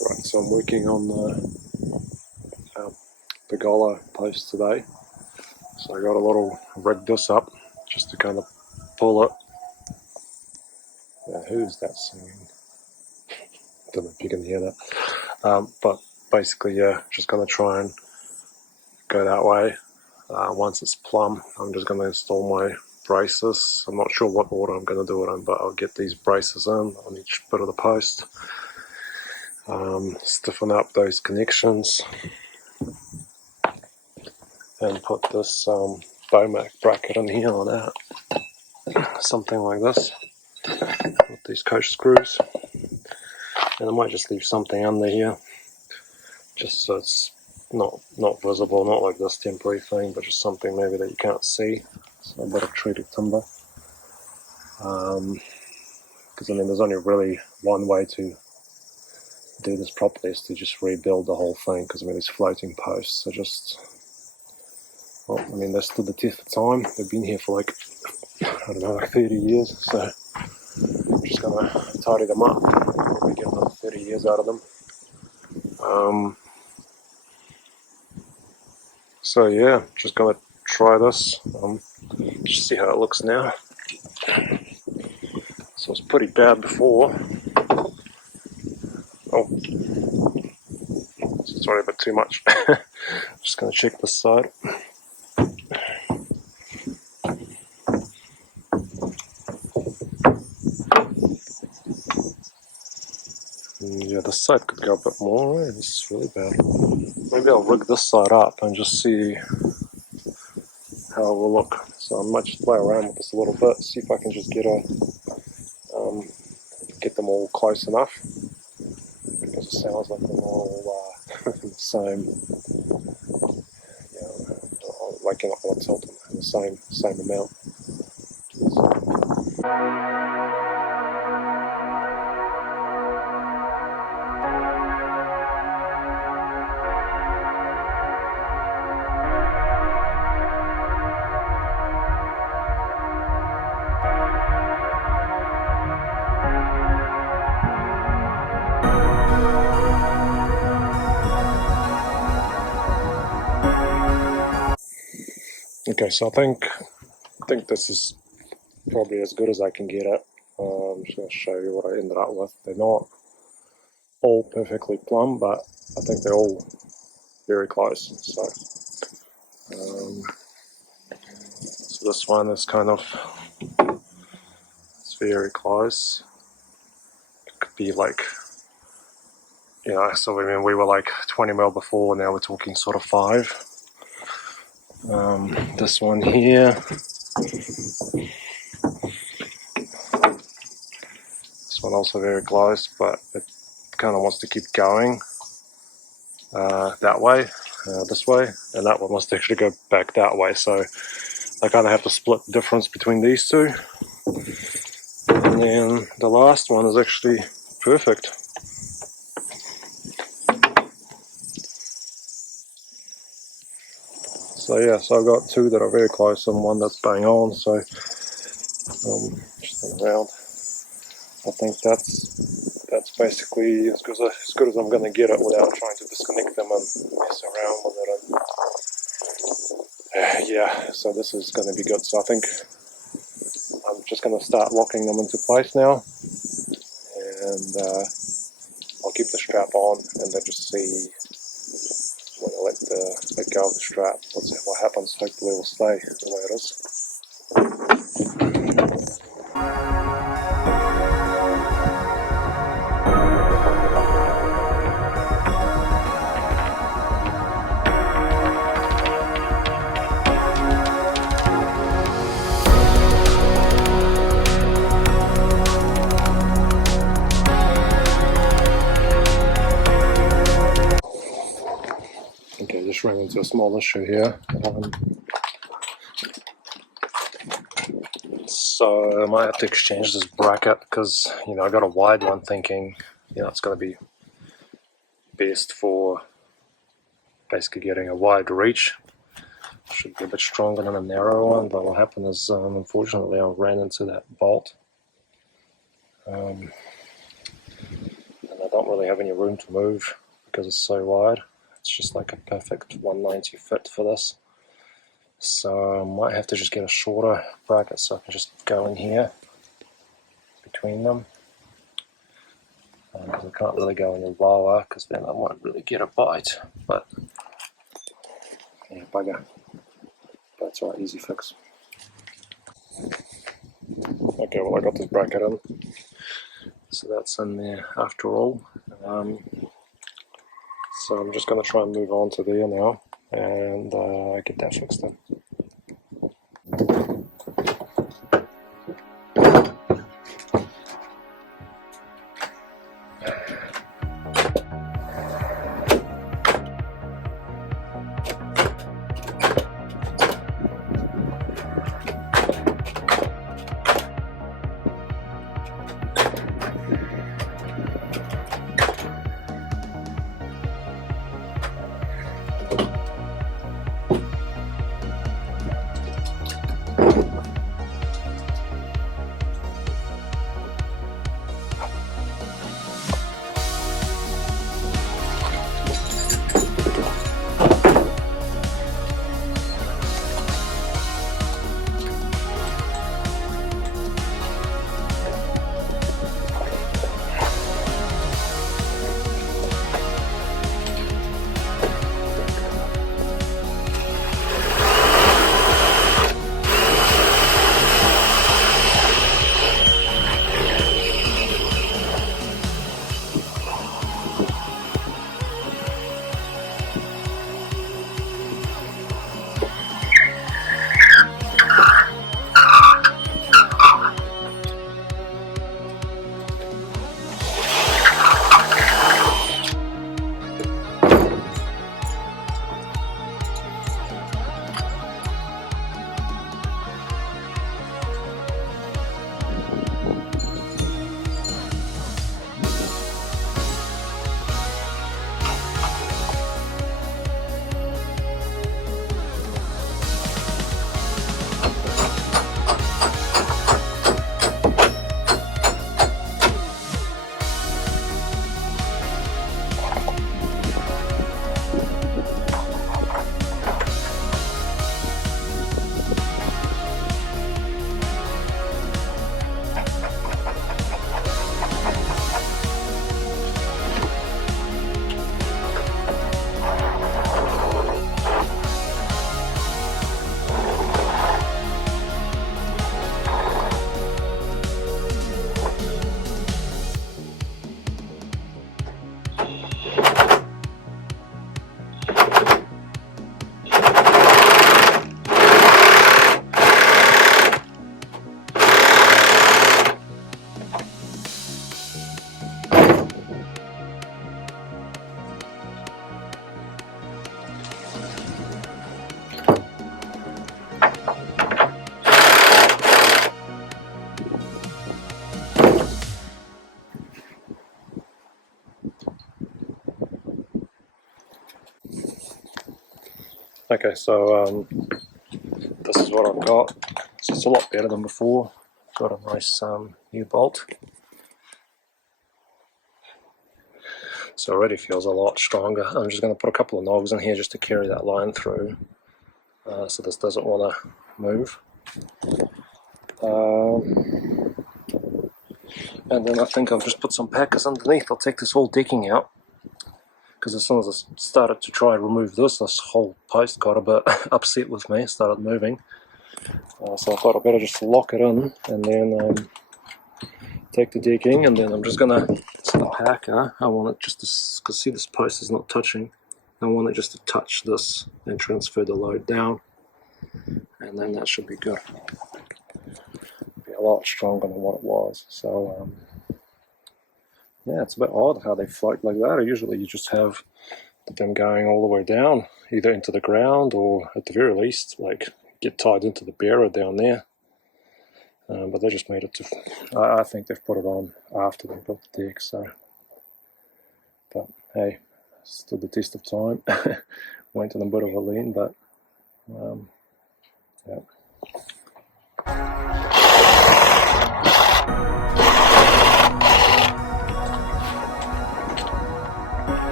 Right, so I'm working on the pergola post today. So I got a little rigged this up just to kind of pull it. Now, who's that singing? Don't know if you can hear that. But basically, yeah, just going to try and go that way. Once it's plumb, I'm just going to install my braces. I'm not sure what order I'm going to do it in, but I'll get these braces in on each bit of the post. Stiffen up those connections and put this Bomac bracket in here on that. Something like this with these coach screws. And I might just leave something under here just so it's not visible, not like this temporary thing, but just something maybe that you can't see. So a bit of treated timber. Because I mean, there's only really one way to do this properly, is to just rebuild the whole thing. Because I mean, these floating posts are just, well, I mean, they stood the test of time. They've been here for like, I don't know, like 30 years. So I'm just gonna tidy them up. Probably get another 30 years out of them. So yeah, just gonna try this. Just see how it looks now. So it's pretty bad before. Oh, sorry, a bit too much. Just gonna check this side. Yeah, this side could go a bit more. This is really bad. Maybe I'll rig this side up and just see how it will look. So I might just play around with this a little bit, see if I can just get them all close enough. Because it sounds like they're all the same. Like you're not going to tilt them in the same amount. Okay, so I think this is probably as good as I can get it. I'm just going to show you what I ended up with. They're not all perfectly plumb, but I think they're all very close. So this one is kind of, it's very close. It could be like, so I mean, we were like 20 mil before, now we're talking sort of 5. This one here, this one also very close, but it kind of wants to keep going that way, this way, and that one wants to actually go back that way, so I kind of have to split the difference between these two. And then the last one is actually perfect. So yeah, so I've got 2 that are very close and 1 that's bang on, so just around. I think that's basically as good as I'm going to get it without trying to disconnect them and mess around with it. And, yeah, so this is going to be good. So I think I'm just going to start locking them into place now, and I'll keep the strap on and then just see when I let go of the strap. Let's see what happens. Hopefully it will stay the way it is. Okay, just ran into a small issue here. So I might have to exchange this bracket because, I got a wide one thinking, it's going to be best for basically getting a wide reach. Should be a bit stronger than a narrow one, but what happened is, unfortunately, I ran into that bolt. And I don't really have any room to move because it's so wide. It's just like a perfect 190 fit for this. So I might have to just get a shorter bracket so I can just go in here between them. I can't really go any lower because then I won't really get a bite. But yeah, bugger. That's alright, easy fix. Okay, well I got this bracket in. So that's in there after all. So I'm just going to try and move on to there now and get that fixed in. Okay, so this is what I've got. So it's a lot better than before. Got a nice new bolt. So it already feels a lot stronger. I'm just going to put a couple of nogs in here just to carry that line through. So this doesn't want to move. And then I think I'll just put some packers underneath. I'll take this whole decking out. Because as soon as I started to try and remove this whole post got a bit upset with me, started moving. So I thought I'd better just lock it in and then take the decking, and then I'm just going to, so the packer, I want it just to, because see this post is not touching, I want it just to touch this and transfer the load down, and then that should be good. Be a lot stronger than what it was. So yeah, it's a bit odd how they float like that. Usually you just have them going all the way down, either into the ground or at the very least like get tied into the bearer down there. But they just made it to, I think they've put it on after they built the deck, so, but hey, stood the test of time. Went in a bit of a lean, but yeah.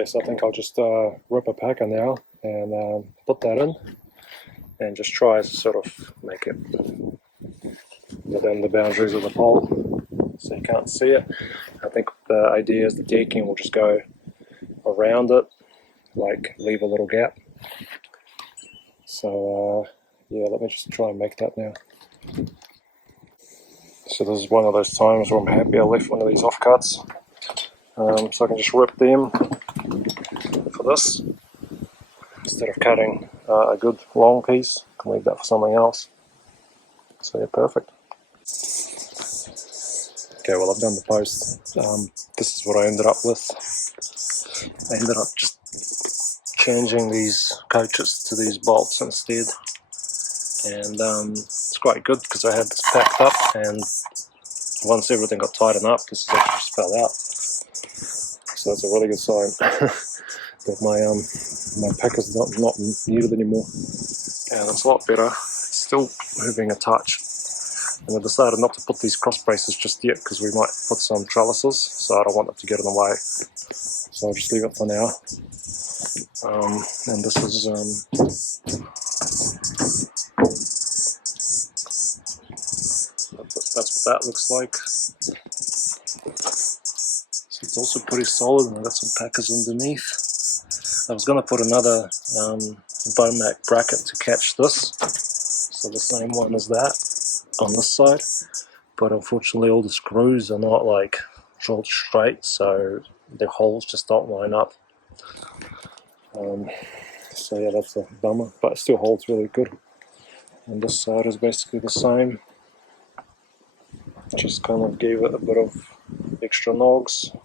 Okay, so I think I'll just rip a packer now and put that in and just try to sort of make it within the boundaries of the pole so you can't see it. I think the idea is the decking will just go around it, like leave a little gap. So yeah, let me just try and make that now. So this is one of those times where I'm happy I left one of these offcuts. So I can just rip them for this instead of cutting a good long piece. I can leave that for something else. So yeah, perfect. Okay, well I've done the post. This is what I ended up with. I ended up just changing these coaches to these bolts instead, and it's quite good because I had this packed up, and once everything got tightened up, this actually just fell out. So that's a really good sign that my packer's not needed anymore, and it's a lot better. It's still moving a touch, and I decided not to put these cross braces just yet because we might put some trellises, so I don't want them to get in the way. So I'll just leave it for now. And this is that's what that looks like. So it's also pretty solid, and I've got some packers underneath. I was going to put another Bomac bracket to catch this, so the same one as that on this side, but unfortunately all the screws are not like drilled straight, so the holes just don't line up. So yeah, that's a bummer, but it still holds really good. And this side is basically the same. Just kind of gave it a bit of extra nogs.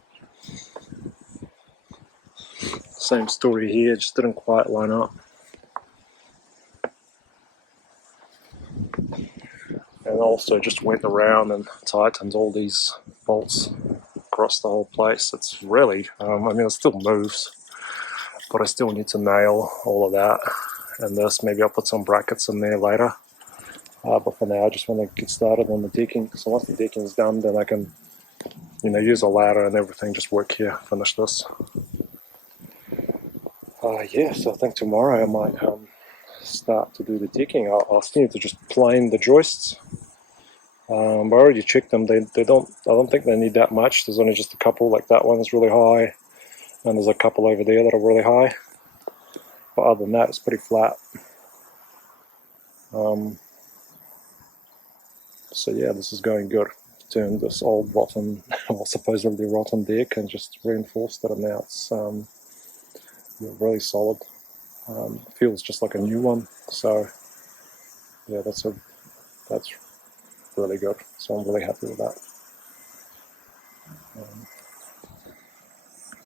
Same story here, just didn't quite line up. And also just went around and tightened all these bolts across the whole place. It's really, I mean, it still moves, but I still need to nail all of that. And this, maybe I'll put some brackets in there later. But for now, I just want to get started on the decking. So once the decking is done, then I can, use a ladder and everything, just work here, finish this. Yeah, so I think tomorrow I might start to do the decking. I'll still need to just plane the joists. I already checked them. I don't think they need that much. There's only just a couple, like that one is really high, and there's a couple over there that are really high. But other than that, it's pretty flat. So yeah, this is going good. Turned this old rotten, well, supposedly rotten deck and just reinforced it, and now it's really solid. Feels just like a new one. So yeah, that's really good. So I'm really happy with that.